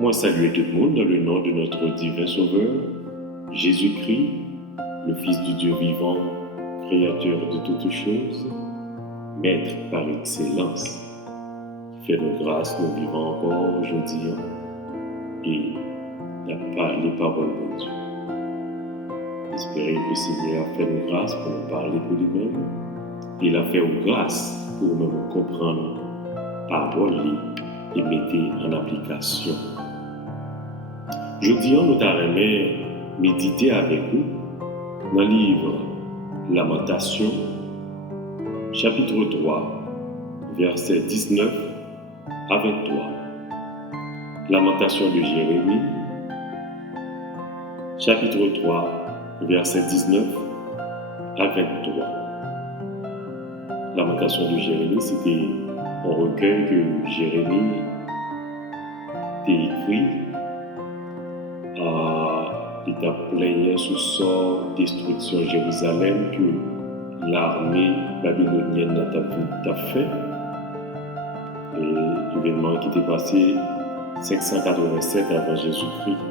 Moi, saluer tout le monde dans le nom de notre divin Sauveur, Jésus-Christ, le Fils du Dieu vivant, Créateur de toutes choses, Maître par excellence, qui fait nos grâces, nous vivons encore aujourd'hui et les paroles de Dieu. Espérez que le Seigneur a fait nos grâces pour nous parler pour lui-même. Il a fait nos grâces pour nous comprendre paroles et mettre en application. Jeudi, nous allons méditer avec vous dans le livre Lamentation, chapitre 3, versets 19 à 23. Lamentation de Jérémie, chapitre 3, versets 19 à 23. Lamentation de Jérémie, c'était un recueil que Jérémie a écrit. Il a plaigné sous sort destruction Jérusalem que l'armée babylonienne a fait. Et événement qui était passé 587 avant Jésus-Christ.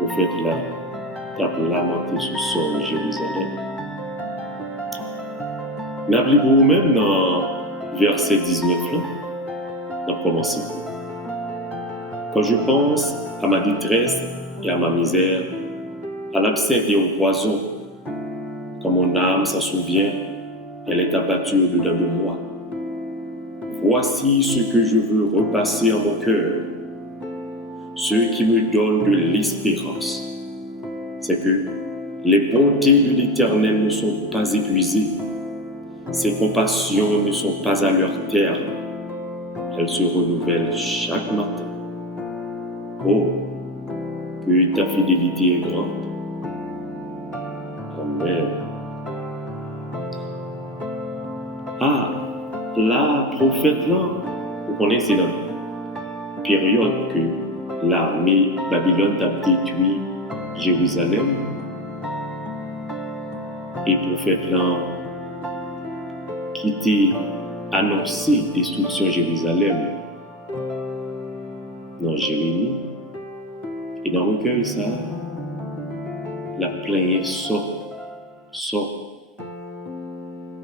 Le prophète là a lamenté sous sort Jérusalem. N'oubliez pour vous-même dans verset 19 là, on a commencé. Quand je pense à ma détresse et à ma misère, à l'absinthe et au poison, quand mon âme s'en souvient, elle est abattue au-dedans de moi. Voici ce que je veux repasser en mon cœur, ce qui me donne de l'espérance, c'est que les bontés de l'Éternel ne sont pas épuisées, ses compassions ne sont pas à leur terme, elles se renouvellent chaque matin. Oh, que ta fidélité est grande. Amen. Ah, la prophète là, vous connaissez dans la période que l'armée Babylone a détruit Jérusalem. Et prophète là, qui était annoncé destruction Jérusalem dans Jérémie. Et dans le recueil, ça, la plainte sort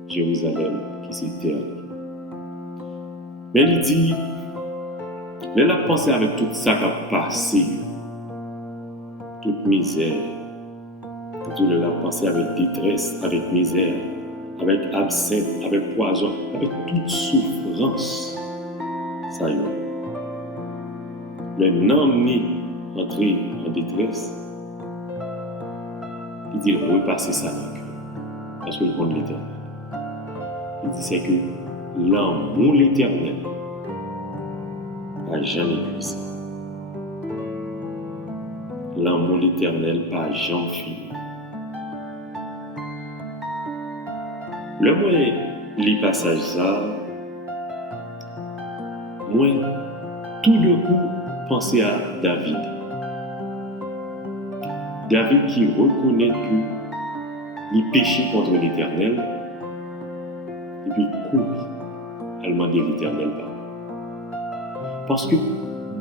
Jérusalem qui s'était allé. Mais il dit, mais la pensée avec tout ça qui a passé, toute misère, tout la pensée avec détresse, avec misère, avec absinthe, avec poison, avec toute souffrance, ça y est. Le non-né entré en détresse, il dit repasser ça dans le cœur, parce que le monde l'Éternel. Il dit c'est que l'amour l'Éternel n'a jamais épuisé. L'amour l'Éternel n'a jamais fini. Le moins les passages ça, moi tout de coup penser à David. David qui reconnaît qu'il péchait contre l'Éternel et puis court à demander l'Éternel pardon. Parce que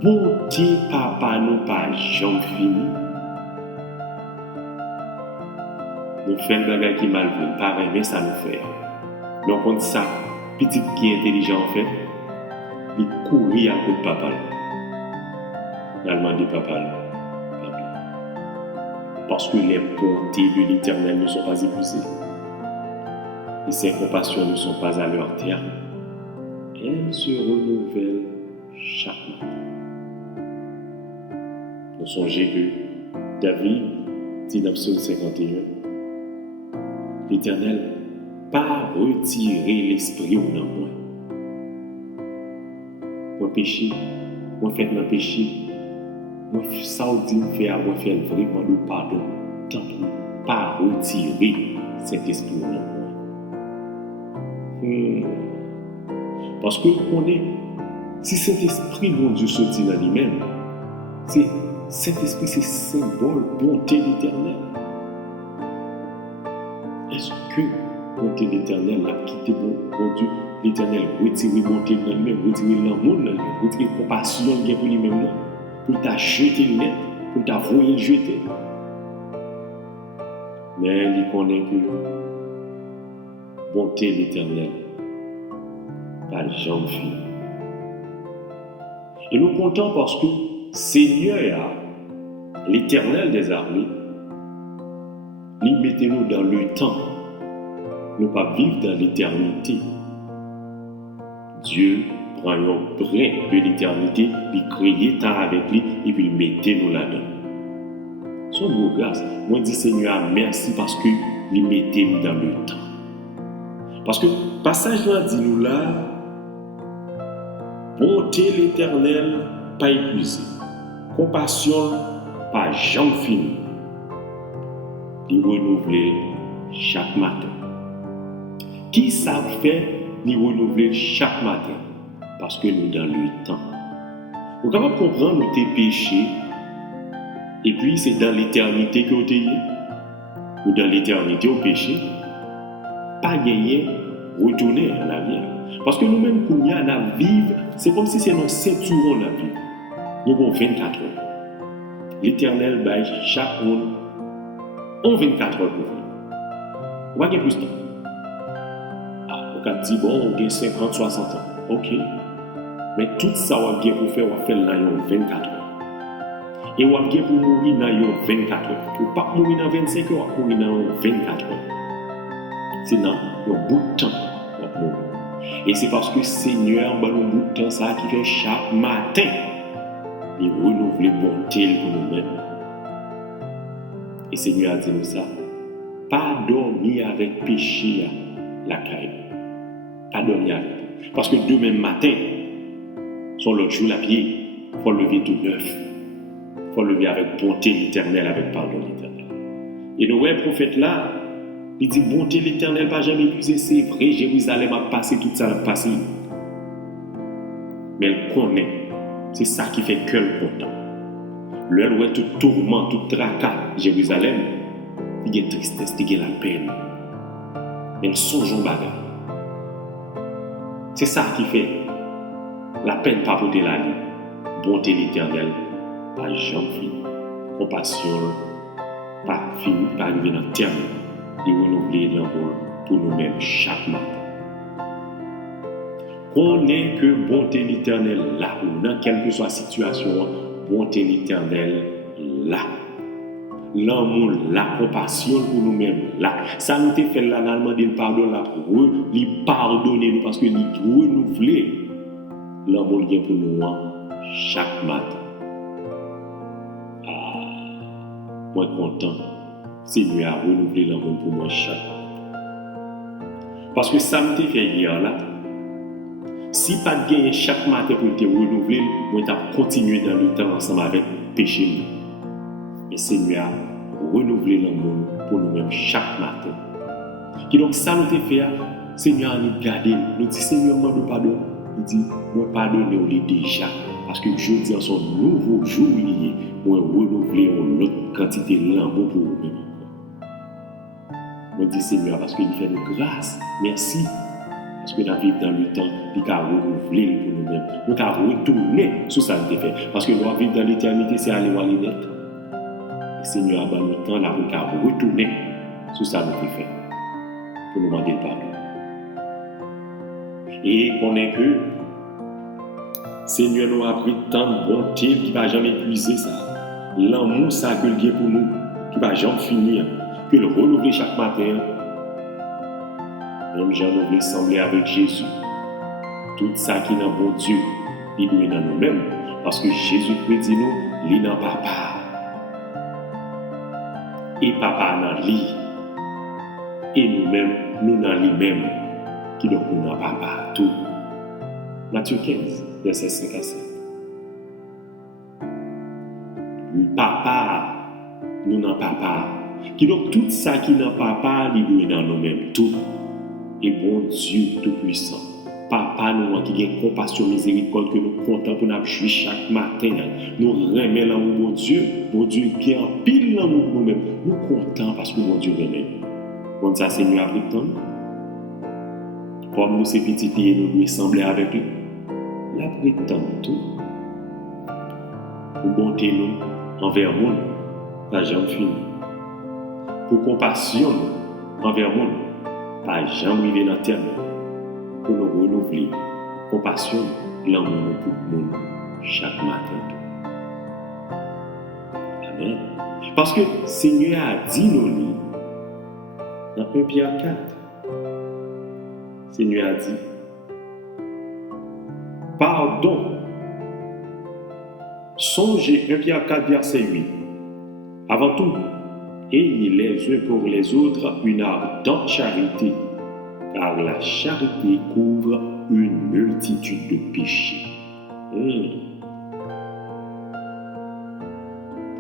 bonté papa nous pas jamais fini. Nous faisons des bagages qui mal fait, pareil, mais ça nous fait. Donc on dit ça, petit qui est intelligent en fait, il courir à côté de papa. Il a demandé papa. Parce que les bontés de l'Éternel ne sont pas épuisées. Et ses compassions ne sont pas à leur terme. Elles se renouvellent chaque matin. Nous songez que David dit dans Psaume 51, l'Éternel pas retirer l'esprit ou non moi. Moi péché, moi fait mon péché. Moi, ça dit me faire, moi faire vraiment le pardon. Tant pis, pas retirer cet esprit en moi. Parce que on est, si cet esprit, mon Dieu, sortit dans lui-même, c'est cet esprit, c'est symbole bonté d'Éternel. Est-ce que bonté d'Éternel a quitté mon Dieu l'Éternel retire bonté dans lui-même, retire l'amour dans lui-même, retire compassion pour lui-même, pour t'a jeté le net, pour t'a voulu le jeter. Mais il connaît que bonté l'Éternel, pas jamais fini. Et nous comptons parce que Seigneur, l'Éternel des armées, il mettez nous dans le temps, nous pas vivre dans l'éternité. Dieu prend un brin de l'éternité, il crée temps avec lui et puis il mettez nous là-dedans. Son gros grâce, moi je dis Seigneur merci parce que il mettez nous dans le temps. Parce que passage là dit nous là, bonté l'Éternel pas épuisée, compassion pas jamais finie. Il renouveler chaque matin. Qui savent faire, il renouveler chaque matin parce que nous dans le temps. Nous sommes capables de comprendre nos péchés et puis c'est dans l'éternité que nous sommes. Ou dans l'éternité au péché, pas gagner, retourner à la vie. Parce que nous-mêmes, quand nous avons vivre, c'est comme si c'est nos 7 jours on a vivre. Nous avons 24 heures. L'Éternel baille chaque monde en 24 heures pour vivre. On va gagner plus de temps. On a dit, bon, on gagne 50, 60 ans. Ok. Mais tout ça, on a gagné pour faire, on va faire là, 24 heures. Et on a gagné pour mourir dans 24 heures. Ou pas mourir dans 25 heures, on va mourir dans 24 heures. C'est dans un bout de temps, on va mourir. Et c'est parce que Seigneur, dans un bout de temps, ça qui fait chaque matin, il renouvelle les bontés pour nous-mêmes. Et Seigneur a dit nous ça. Pas dormir avec péché la caille. Pas dormir avec. Parce que demain matin, sur l'autre jour, la pied, il faut lever tout neuf. Il faut lever avec bonté l'éternel, avec pardon l'éternel. Et le vrai prophète là, il dit bonté l'éternel, pas jamais épuisé. C'est vrai, Jérusalem a passé tout ça, a passé. Mais elle connaît. C'est ça qui fait que le content. L'heure où tout tourment, tout tracas, Jérusalem, il y a tristesse, il y a la peine. Mais le songe en bagarre. C'est ça qui fait la peine pas porter la vie. Bonté l'éternel, pas jamais fini. Compassion, pas fini, pas arriver dans le terme. Il renouveler l'amour pour nous-mêmes chaque matin. Qu'on est que bonté l'éternel là, ou dans quelle que soit la situation, bonté l'éternel là. L'amour, la compassion pour nous-mêmes là. Ça nous fait là, dans le monde, il pardonne là, il pardonne nous parce qu'il renouvelle l'amour qu'il y a pour nous chaque matin. Moi content, Seigneur a renouvelé l'amour pour moi chaque matin. Parce que ça me fait hier là, si pas de gagner chaque matin pour te renouveler, moi t'as continué dans le temps ensemble avec péché. Mais Seigneur a renouvelé l'amour pour nous-mêmes chaque matin. Et donc ça nous fait, Seigneur nous garder, nous dit Seigneur moi de pardon, il dit moi pardonner on est déjà parce que je dis en son nouveau jour lié, moi renouveler une autre quantité l'amour pour nous-mêmes. Moi dis Seigneur parce qu'il fait nous grâce, merci. Parce que nous vivons dans le temps, il a renouvelé pour nous-mêmes. Nous avons retourné sur ça nous fait. Parce que nous vivons dans l'éternité, c'est aller voir les net. Le Seigneur a donné le temps là pour nous retourner sur ça nous fait. Pour nous demander le pardon. Et qu'on est que Seigneur nous a pris tant de bonté qui ne va jamais épuiser ça. L'amour ça que il y a pour nous, qui ne va jamais finir, que le renouveler chaque matin. Même Jean nous voulons sembler avec Jésus. Tout ça qui est dans bon Dieu, il doit dans nous-mêmes. Parce que Jésus dit nous, il est dans papa. Et papa dans lui. Et nous-mêmes, nous dans lui-même. Qui donc nous dans papa. Tout. Matthieu 15, verset 5 à 7. Papa, nous dans papa. Qui donc tout ça qui est dans papa, il doit dans nous-mêmes. Tout. Et bon Dieu tout-puissant, Papa nous qui a compassion, miséricorde, que nous comptons pour nous jouir chaque matin. Nous remet l'amour, bon Dieu qui a en pile l'amour pour nous-mêmes. Nous comptons parce que bon Dieu remet. Comme ça, Seigneur a pris le temps. Comme nous, ces petits filles, nous devons sembler avec lui. La prétend tout. Pour bonté nous envers nous, pas jamais fini. Pour compassion envers nous, pas jamais arriver dans le terme. Pour nous renouveler, compassion, l'amour pour nous chaque matin. Amen. Parce que le Seigneur a dit nous, dans 1 Pierre 4, le Seigneur a dit, pardon. Songez 1 Pierre 4, verset 8. Avant tout, ayez les uns pour les autres une ardente charité, car la charité couvre une multitude de péchés.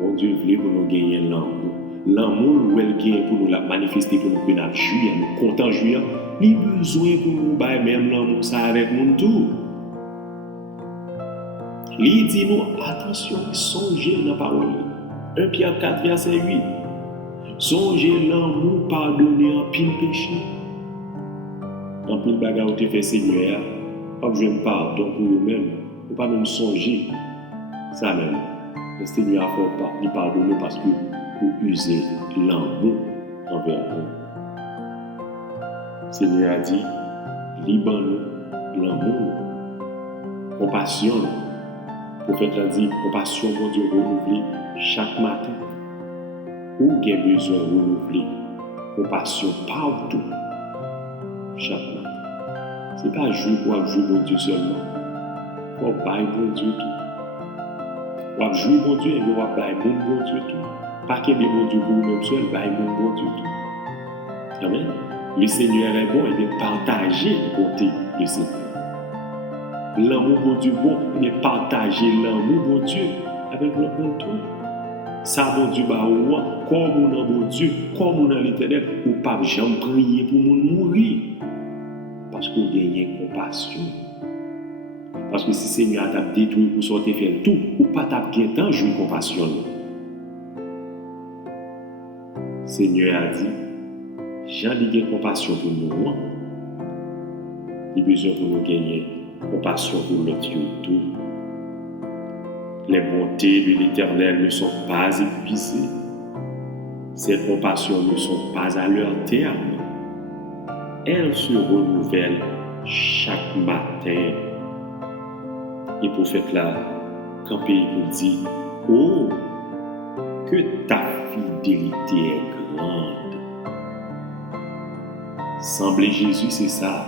Bon Dieu voulait pour nous gagner l'amour. L'amour, où elle gagne pour nous la manifester, pour nous que nous jouir, nous content jouir, il a besoin pour nous bailler même l'amour ça avec nous tout. Il dit nous, attention, songez dans la parole. 1 Pierre 4, verset 8. Songez l'amour pardonner en pile péché. En pile bagarre où tu fais Seigneur, pas je me pardon pour nous-mêmes, ou pas même songer. Ça même. Le Seigneur a fait il pardonne parce que vous usez l'amour envers nous. Le Seigneur a dit, libre-nous l'amour, compassion. Le prophète a dit, compassion, mon Dieu, renouvelée chaque matin. Où il y a besoin de renouveler compassion partout, chaque matin. Ce n'est pas jouer pour jouer mon Dieu seulement. Il faut bailler mon Dieu tout. Il faut jouer mon Dieu et il faut bailler mon Dieu tout. Pas qu'il y ait mon Dieu pour nous-mêmes seuls, bailler mon Dieu tout. Amen. Le Seigneur est bon et de partager la bonté du Seigneur. L'amour bon Dieu bon, il est partager l'amour bon Dieu avec le bon Dieu. Ça bon Dieu bah ou comme on a bon Dieu, comme on a l'Éternel, ou pas jamais prier pour nous mourir. Parce qu'on gagne compassion. Parce que si Seigneur t'a détruit pour sortir faire tout, ou pas t'a gagné tant jouer compassion. Seigneur a dit, j'ai gagné compassion pour nous. Il a besoin pour nous gagner compassion pour notre tout. Les bontés de l'Éternel ne sont pas épuisées. Ces compassions ne sont pas à leur terme. Elles se renouvellent chaque matin. Et le prophète là, campé pour dire, oh, que ta fidélité est grande. Sembler Jésus, c'est ça.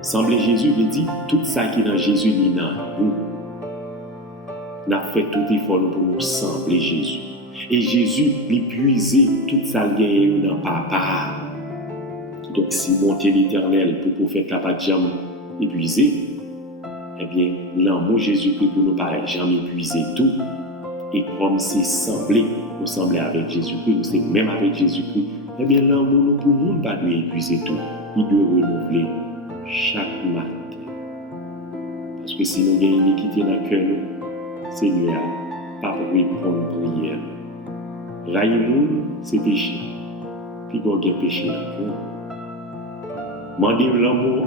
Sembler Jésus veut dire tout ça qui est dans Jésus, il est dans nous. On a fait tout effort pour nous sembler Jésus. Et Jésus, il puisait toute sa gagne dans Papa. Donc, si bonté l'Éternel pour prophète n'a pas jamais épuisé, eh bien, l'amour Jésus-Christ pour nous paraît jamais épuisé tout. Et comme c'est semblé, nous sembler avec Jésus-Christ, nous c'est même avec Jésus-Christ, eh bien, l'amour pour nous ne pas épuiser tout. Il doit renouveler chaque matin. Parce que si nous avons une iniquité dans le cœur, Seigneur, pas pour répondre aux prières. Raïmoun, c'est péché. Puis il y a péché dans le cœur. Demander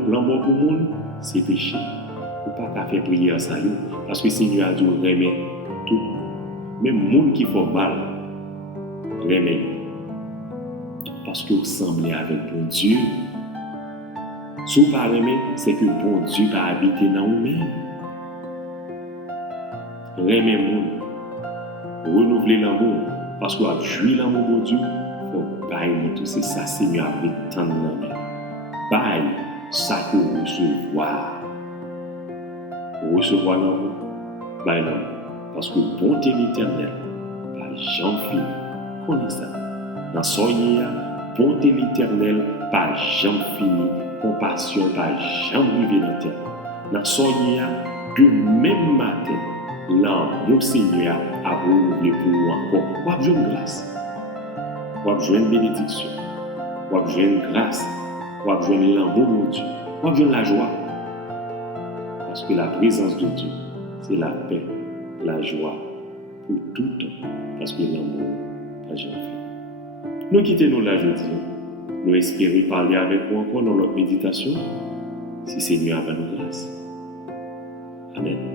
l'amour pour le monde, c'est péché. Il ne faut pas faire prière ça. Parce que Seigneur a dit, remet tout. Même les gens qui font mal, remet. Parce que vous semblez avec bon Dieu. Si vous ne pas remet, c'est que bon Dieu va habiter dans vous-même. Remet moun, renouveler l'amour, parce qu'on a joué l'amour de Dieu, il faut bailler tout c'est ça, Seigneur, avec tant de l'amour. Baille, ça que recevoir l'amour, baille l'amour, parce que bonté l'Éternel, pas jamais fini, connais ça. Dans soyez, bonté l'Éternel, pas jamais fini, compassion, pas jamais arrivé dans la terre. Dans soyez, de même matin, l'amour Seigneur a renouvelé pour nous encore. Vous avez besoin de grâce. Vous avez besoin de bénédiction. Vous avez besoin de grâce. Vous avez besoin de l'amour de Dieu. Vous avez besoin de la joie. Parce que la présence de Dieu, c'est la paix, la joie pour tout temps. Parce que l'amour n'a jamais fait. Nous quittons là jeudi. Nous espérons parler avec vous encore dans notre méditation. si Seigneur va nous grâce. Amen.